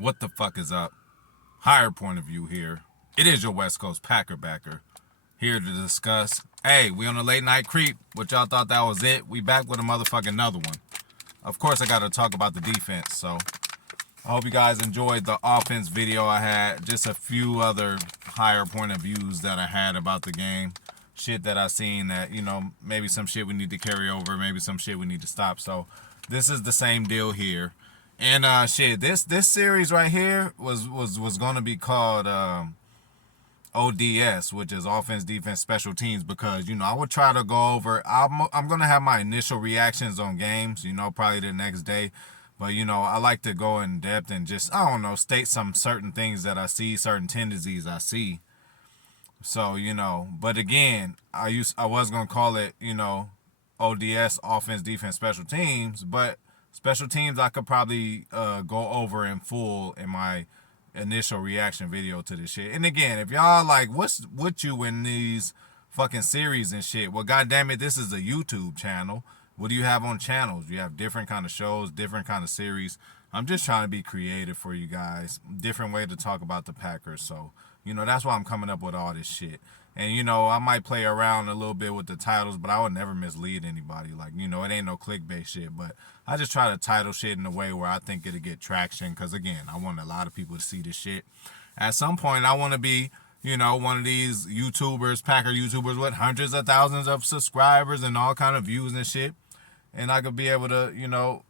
What the fuck is up? Higher point of view here. It is your West Coast Packer backer here to discuss. Hey, we on a late night creep. What y'all thought that was it? We back with a motherfucking another one. Of course, I got to talk about the defense. So I hope you guys enjoyed the offense video I had. Just a few other higher point of views that I had about the game. Shit that I seen that, maybe some shit we need to carry over, maybe some shit we need to stop. So this is the same deal here. And shit, this series right here was gonna be called ODS, which is offense, defense, special teams, because I would try to go over. I'm gonna have my initial reactions on games, probably the next day, but I like to go in depth and just state some certain things that I see, certain tendencies I see. So but again, I was gonna call it ODS, offense, defense, special teams, but special teams I could probably go over in full in my initial reaction video to this shit. And again, if y'all like, what's with you in these fucking series and shit? Well, goddamn it, this is a YouTube channel. What do you have on channels? You have different kind of shows, different kind of series. I'm just trying to be creative for you guys. Different way to talk about the Packers. So, that's why I'm coming up with all this shit. And, I might play around a little bit with the titles, but I would never mislead anybody. Like, it ain't no clickbait shit. But I just try to title shit in a way where I think it'll get traction. Because, again, I want a lot of people to see this shit. At some point, I want to be, one of these YouTubers, Packer YouTubers with hundreds of thousands of subscribers and all kind of views and shit. And I could be able to,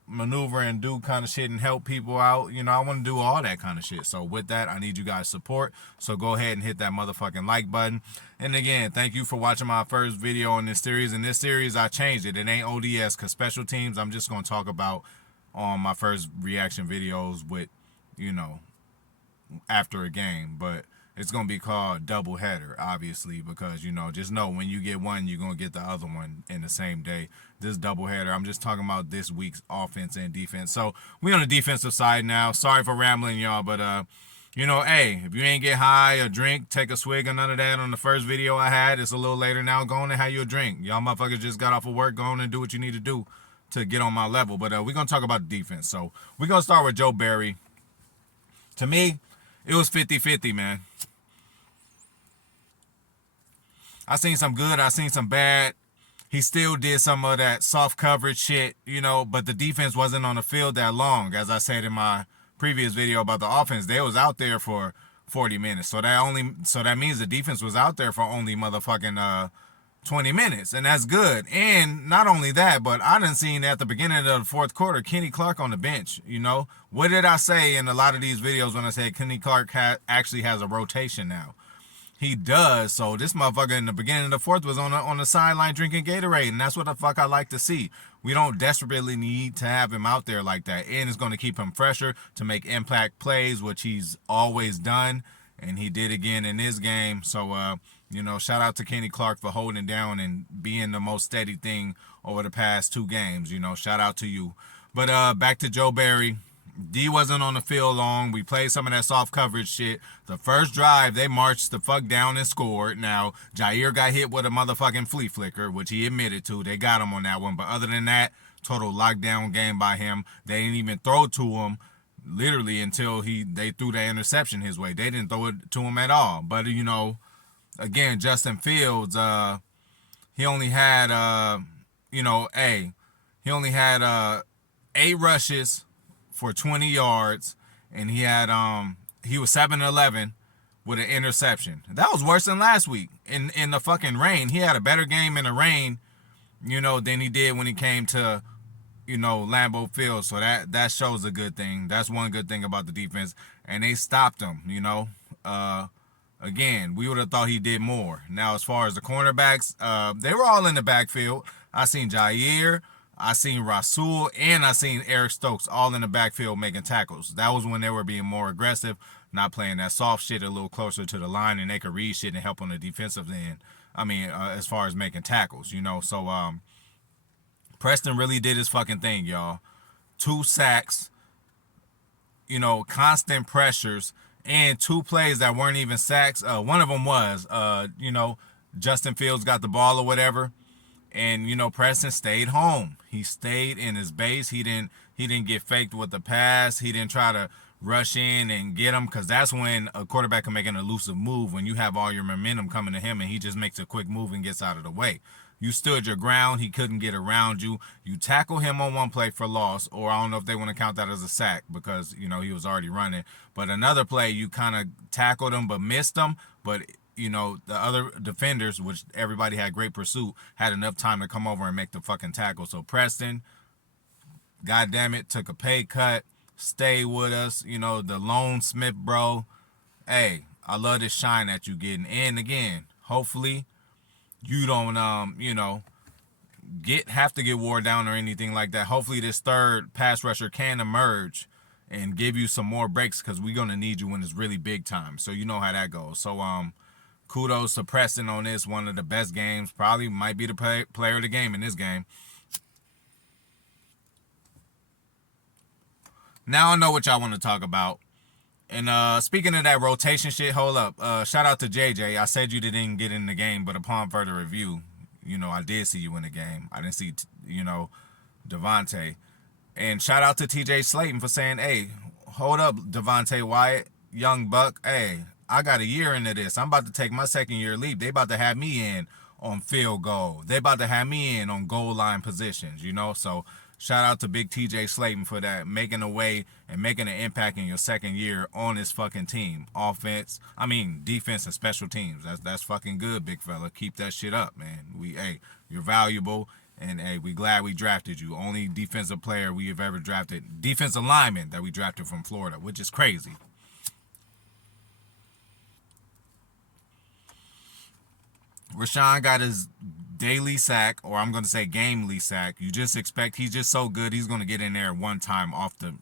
maneuver and do kind of shit and help people out. I want to do all that kind of shit. So with that, I need you guys' support. So go ahead and hit that motherfucking like button. And again, thank you for watching my first video in this series. In this series, I changed it. It ain't ODS because special teams, I'm just going to talk about on my first reaction videos with, after a game. But it's going to be called double header, obviously, because, just know when you get one, you're going to get the other one in the same day. This double header, I'm just talking about this week's offense and defense. So we on the defensive side now. Sorry for rambling, y'all, but, hey, if you ain't get high or drink, take a swig or none of that on the first video I had. It's a little later now. Go on and have you a drink. Y'all motherfuckers just got off of work. Go on and do what you need to do to get on my level. But we're going to talk about the defense. So we're going to start with Joe Barry. To me, it was 50-50, man. I seen some good, I seen some bad. He still did some of that soft coverage shit, but the defense wasn't on the field that long. As I said in my previous video about the offense, they was out there for 40 minutes. So that means the defense was out there for only motherfucking 20 minutes, and that's good. And not only that, but I done seen at the beginning of the fourth quarter, Kenny Clark on the bench, What did I say in a lot of these videos when I said Kenny Clark actually has a rotation now? He does. So this motherfucker in the beginning of the fourth was on the sideline drinking Gatorade, and that's what the fuck I like to see. We don't desperately need to have him out there like that, and it's going to keep him fresher to make impact plays, which he's always done, and he did again in this game. So, shout out to Kenny Clark for holding down and being the most steady thing over the past two games. Shout out to you. But back to Joe Barry. D wasn't on the field long. We played some of that soft coverage shit. The first drive, they marched the fuck down and scored. Now, Jair got hit with a motherfucking flea flicker, which he admitted to. They got him on that one. But other than that, total lockdown game by him. They didn't even throw to him literally until they threw the interception his way. They didn't throw it to him at all. But, again, Justin Fields, he only had, he only had 8 rushes for 20 yards, and he was 7-11 with an interception. That was worse than last week in the fucking rain. He had a better game in the rain, than he did when he came to, Lambeau Field. So that shows a good thing. That's one good thing about the defense, and they stopped him. Again, we would have thought he did more. Now, as far as the cornerbacks, they were all in the backfield. I seen Jair, I seen Rasul, and I seen Eric Stokes all in the backfield making tackles. That was when they were being more aggressive, not playing that soft shit, a little closer to the line, and they could read shit and help on the defensive end. I mean, as far as making tackles, So, Preston really did his fucking thing, y'all. 2 sacks, constant pressures, and 2 plays that weren't even sacks. One of them was, Justin Fields got the ball or whatever. And Preston stayed home. He stayed in his base. He didn't get faked with the pass. He didn't try to rush in and get him, because that's when a quarterback can make an elusive move, when you have all your momentum coming to him and he just makes a quick move and gets out of the way. You stood your ground. He couldn't get around you. You tackle him on one play for loss, or I don't know if they want to count that as a sack because, he was already running. But another play, you kind of tackled him but missed him. But, the other defenders, which everybody had great pursuit, had enough time to come over and make the fucking tackle. So Preston, goddamn it, took a pay cut, stay with us. The Lone Smith, bro. Hey, I love this shine that you getting. And again, hopefully you don't have to get wore down or anything like that. Hopefully this third pass rusher can emerge and give you some more breaks, because we're gonna need you when it's really big time. So you know how that goes. So kudos to Preston on this. One of the best games, probably might be the player of the game in this game. Now I know what y'all want to talk about. And speaking of that rotation shit, hold up. Shout out to JJ. I said you didn't get in the game, but upon further review, I did see you in the game. I didn't see, Davante. And shout out to TJ Slayton for saying, hey, hold up, Davante Wyatt, young buck. Hey, I got a year into this. I'm about to take my second year leap. They about to have me in on field goal. They about to have me in on goal line positions, So shout out to big TJ Slayton for that, making a way and making an impact in your second year on this fucking team. Defense and special teams. That's fucking good, big fella. Keep that shit up, man. You're valuable, and we glad we drafted you. Only defensive player we have ever drafted, defensive lineman that we drafted from Florida, which is crazy. Rashawn got his daily sack, or I'm going to say gamely sack. You just expect, he's just so good, he's going to get in there one time off the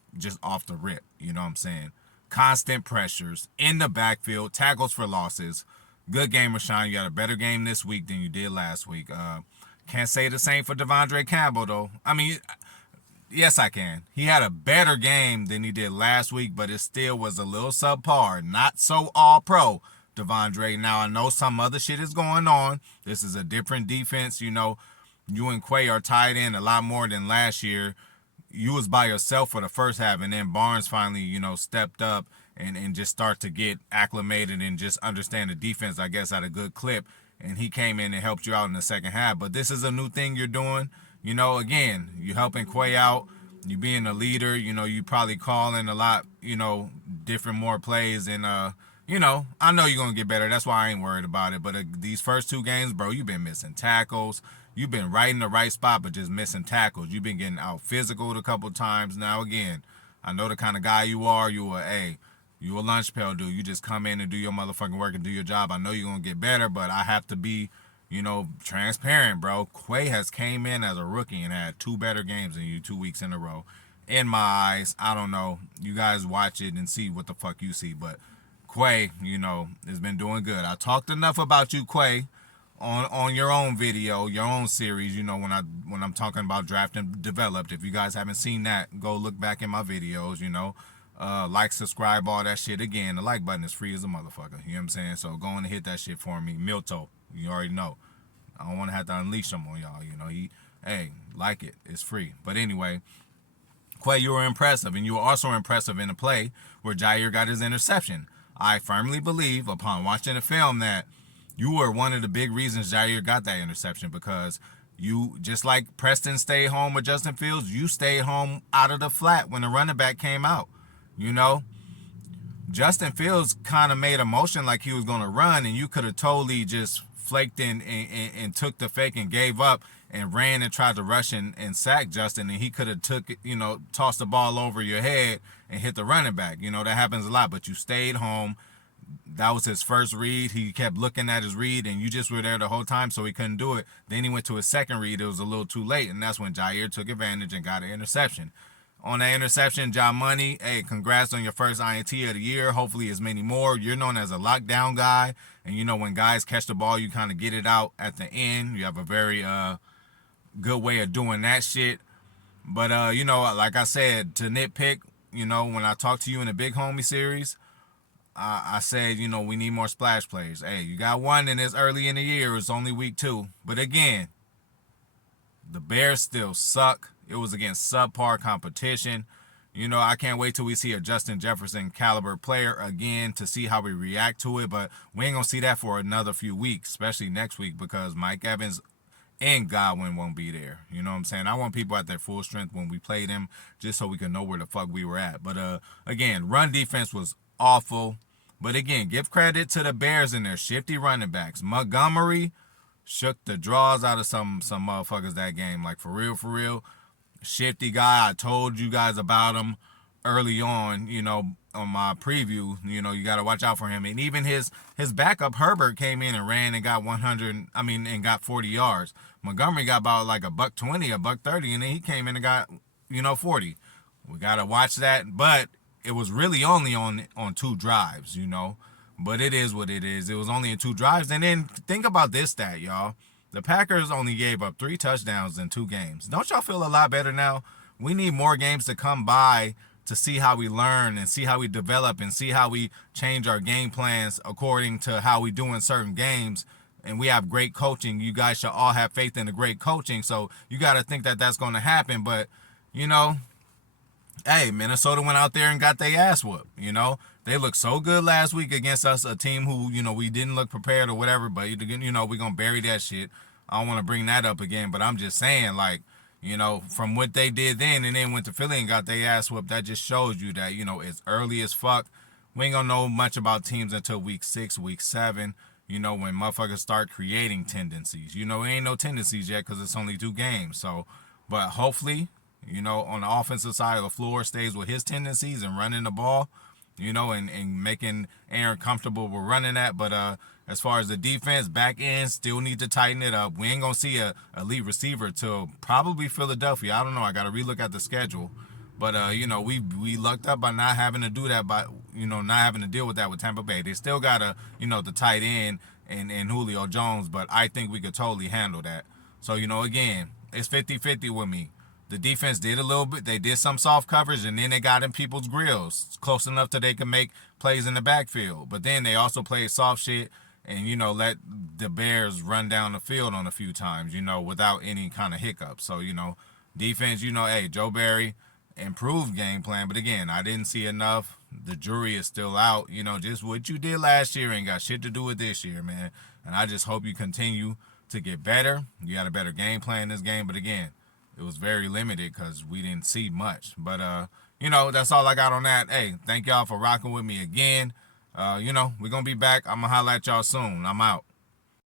rip. You know what I'm saying? Constant pressures in the backfield, tackles for losses. Good game, Rashawn. You got a better game this week than you did last week. Can't say the same for Devondre Campbell, though. Yes, I can. He had a better game than he did last week, but it still was a little subpar. Not so all-pro, Devondre. Now, I know some other shit is going on. This is a different defense. You and Quay are tied in a lot more than last year. You was by yourself for the first half, and then Barnes finally, stepped up and just start to get acclimated and just understand the defense, I guess, at a good clip. And he came in and helped you out in the second half. But this is a new thing you're doing. Again, you helping Quay out. You being a leader. You probably calling a lot, different more plays. And, I know you're going to get better. That's why I ain't worried about it. But these first two games, bro, you've been missing tackles. You've been right in the right spot, but just missing tackles. You've been getting out physical a couple times. Now, again, I know the kind of guy you are. You a lunch pail dude. You just come in and do your motherfucking work and do your job. I know you're going to get better, but I have to be, transparent, bro. Quay has came in as a rookie and had two better games than you 2 weeks in a row. In my eyes, I don't know. You guys watch it and see what the fuck you see, but Quay, has been doing good. I talked enough about you, Quay, on your own video, your own series, when I'm talking about draft and developed. If you guys haven't seen that, go look back in my videos, like, subscribe, all that shit. Again, the like button is free as a motherfucker. You know what I'm saying? So go on and hit that shit for me. Milto, you already know. I don't want to have to unleash them on y'all. Like it. It's free. But anyway, Quay, you were impressive. And you were also impressive in a play where Jair got his interception. I firmly believe, upon watching the film, that you were one of the big reasons Jair got that interception, because you, just like Preston stayed home with Justin Fields, you stayed home out of the flat when the running back came out. Justin Fields kind of made a motion like he was going to run, and you could have totally just flaked in and took the fake and gave up and ran and tried to rush and sack Justin, and he could have tossed the ball over your head and hit the running back. That happens a lot, but you stayed home. That was his first read. He kept looking at his read, and you just were there the whole time, so he couldn't do it. Then he went to his second read. It was a little too late, and that's when Jair took advantage and got an interception. On that interception, John Money, hey, congrats on your first INT of the year. Hopefully as many more. You're known as a lockdown guy, and when guys catch the ball, you kind of get it out at the end. You have a very good way of doing that shit. But, like I said, to nitpick, when I talked to you in the Big Homie series, I said, we need more splash plays. Hey, you got one, and it's early in the year. It's only week 2. But again, the Bears still suck. It was against subpar competition. I can't wait till we see a Justin Jefferson caliber player again to see how we react to it. But we ain't going to see that for another few weeks, especially next week, because Mike Evans and Godwin won't be there. You know what I'm saying? I want people at their full strength when we play them, just so we can know where the fuck we were at. But again, run defense was awful. But again, give credit to the Bears and their shifty running backs. Montgomery shook the draws out of some motherfuckers that game. Like, for real, for real. Shifty guy. I told you guys about him early on, on my preview. You got to watch out for him. And even his backup Herbert came in and ran and got and got 40 yards. Montgomery got about like $120, $130, and then he came in and got 40. We got to watch that. But it was really only on 2 drives, But it is what it is. It was only in 2 drives. And then think about this stat, y'all. The Packers only gave up 3 touchdowns in 2 games. Don't y'all feel a lot better now? We need more games to come by to see how we learn and see how we develop and see how we change our game plans according to how we do in certain games. And we have great coaching. You guys should all have faith in the great coaching. So you got to think that that's going to happen. But, hey, Minnesota went out there and got their ass whooped, They looked so good last week against us, a team who, we didn't look prepared or whatever, but, we're going to bury that shit. I don't want to bring that up again, but I'm just saying, like, from what they did then and then went to Philly and got their ass whooped, that just shows you that, it's early as fuck. We ain't going to know much about teams until week 6, week 7, when motherfuckers start creating tendencies. It ain't no tendencies yet because it's only 2 games. So, but hopefully, on the offensive side of the floor, stays with his tendencies and running the ball, and making Aaron comfortable with running that. But as far as the defense, back end, still need to tighten it up. We ain't going to see a elite receiver till probably Philadelphia. I don't know. I got to relook at the schedule. But, we lucked up by not having to do that, not having to deal with that with Tampa Bay. They still got the tight end and Julio Jones, but I think we could totally handle that. So, again, it's 50-50 with me. The defense did a little bit. They did some soft coverage, and then they got in people's grills close enough that they can make plays in the backfield. But then they also played soft shit and, let the Bears run down the field on a few times, without any kind of hiccups. So, defense, hey, Joe Barry improved game plan. But again, I didn't see enough. The jury is still out. Just what you did last year ain't got shit to do with this year, man. And I just hope you continue to get better. You got a better game plan this game. But again, it was very limited because we didn't see much. But, that's all I got on that. Hey, thank y'all for rocking with me again. We're going to be back. I'm going to holler at y'all soon. I'm out.